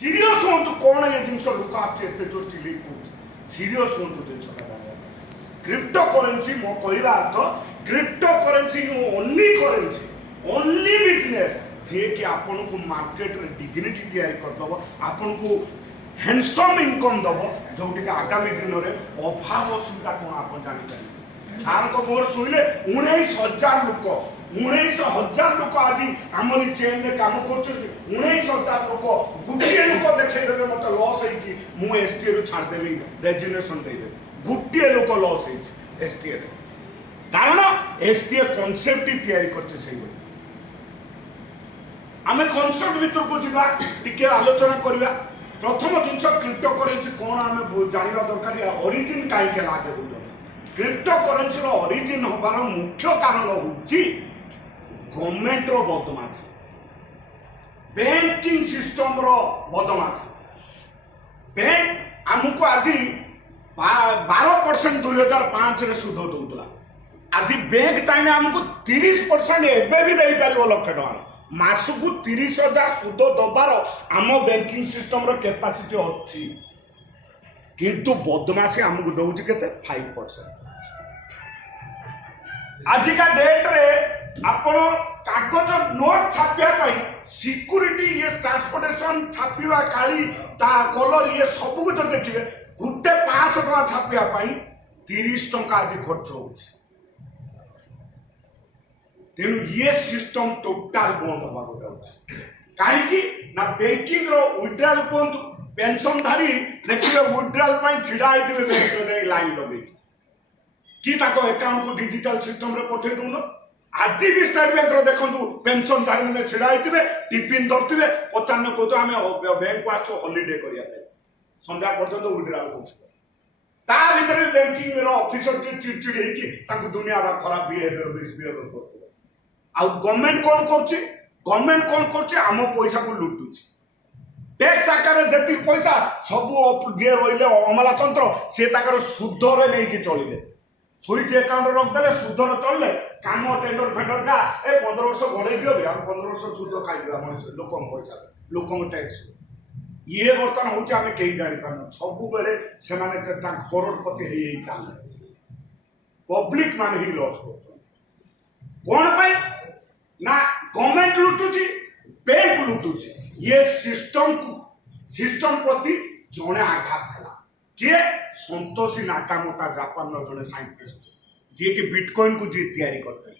Serious हूँ कौन ये जिन लोक आते जोर चिल्ली सीरियस हूँ जिन क्रिप्टो करेन्सी मो कहवा अर्थ crypto currency only currency only business जे कि आपन को मार्केट रे डिग्निटी तैयारी करदब आपन को हैंडसम इनकम दब जोटि आगामी दिन में अभाव असुविधा कौन आप जानी सार को मोर शुणिले 19,000 लोक 19,000 लोक आज आमरी चेन में काम कर 19,000 लोक गोटे लोक देखदेवे मत लॉस होती मुझे एसटीए रु छाड़देवी रेजिग्नेशन देदेवी गोटे लोक लॉस होती एसटीए कारण एसटीए कनसेप्ट तैयारी करछे आमे कनसेप्ट भीतर को जीवा टिके आलोचना करबा प्रथम जिनस क्रिप्टो करेन्सी कौन आम जानवा दरकार ओरिजिन कहीं आगे क्रिप्टो करेन्सी ओरिजिन हबार मुख्य कारण हूँ गवर्नमेंट रो बदमाशी बैंकिंग सिस्टम रो बदमाशी बैंक आमको आज 12% 2005 रे सुध दौला आज बैंक चाहिए आमको 30% एवं भी दे पार लक्ष टकर मासकू 30,000 सुध दबार आम बैंकिंग सिस्टम रो कैपेसिटी अच्छी किंतु बदमाशी आमको दौर के 5%। आजिका डेट रे आपण कागज नोट छापिया सिक्यूरीटी ये ट्रांसपोर्टेशन छापिवा काली ता कलर ये सब कुछ देखिए गोटे 500 टका छापिया 30 टका आज खर्च होछि तेणु ये सिस्टम टोटाल बंद होगा कहीं ना बैंकिंग रो विड्रॉल कहतु पेंशनधारी देखिए विड्रॉल छिड़ा होते बैंक लाइन लगे कि अकाउंट को डिजिटल सिस्टम रे पठे दून आज भी स्टेट बैंक रो देखु पेंशनधारी मैंने छिड़ा होते टिफिन धरते पचारे कहते आम बैंक को आस हॉलीडे करने संध्या पर्यटन विड्रॉल कर बैंकिंग ऑफिसर चिड़चिड़ी होगी दुनिया खराब बिहेवियर मिसबिहेवियर करते आ गवर्नमेंट कौन कर आम पैसा को लुटुची टैक्स आकार जी पैसा सब जे रही अमलातंत्र सी सुधर नहीं चलिए स्विच अकाउंट रखदे सुधर चलले काम टेंडर फेंडर जा 15 वर्ष बढ़े दियो 15 वर्ष सुध खाई मनुष्य लोक पैसा लोक टैक्स ये बर्तमान हूँ आम कहीं जापार सब बेले से करोड़पति चलते पब्लिक मान ही लॉस कर कौन पाई ना गवर्नमेंट लुटुची बैंक लुटुची ये सिस्टम प्रति जड़े आघात है किए संतोषी नाकामोटा जापान जड़े साइंटिस्ट जी कि बिटकॉइन को जी तैयारी करते